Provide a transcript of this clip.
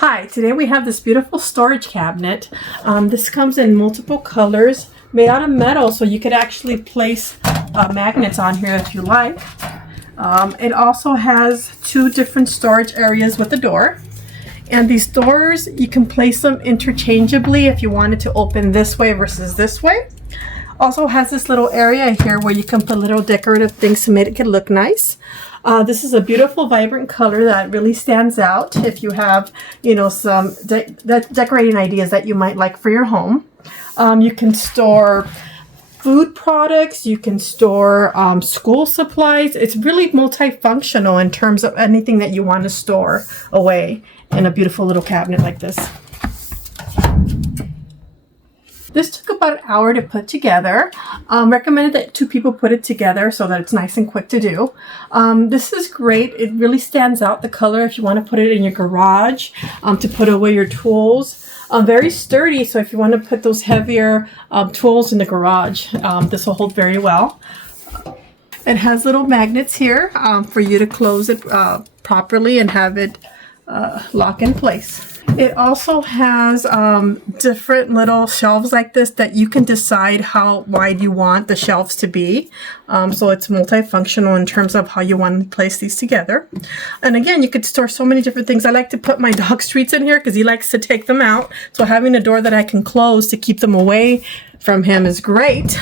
Hi, today we have this beautiful storage cabinet. This comes in multiple colors, made out of metal, so you could actually place magnets on here if you like. It also has two different storage areas with a door. And these doors, you can place them interchangeably if you wanted to open this way versus this way. Also has this little area here where you can put little decorative things to make it look nice. This is a beautiful, vibrant color that really stands out if you have, some decorating ideas that you might like for your home. You can store food products, you can store school supplies. It's really multifunctional in terms of anything that you want to store away in a beautiful little cabinet like this. This took about an hour to put together. Recommended that two people put it together so that it's nice and quick to do. This is great. It really stands out, the color, if you want to put it in your garage to put away your tools. Very sturdy, so if you want to put those heavier tools in the garage, this will hold very well. It has little magnets here for you to close it properly and have it lock in place. It also has different little shelves like this that you can decide how wide you want the shelves to be. So it's multifunctional in terms of how you want to place these together. And again, you could store so many different things. I like to put my dog's treats in here because he likes to take them out. So having a door that I can close to keep them away from him is great.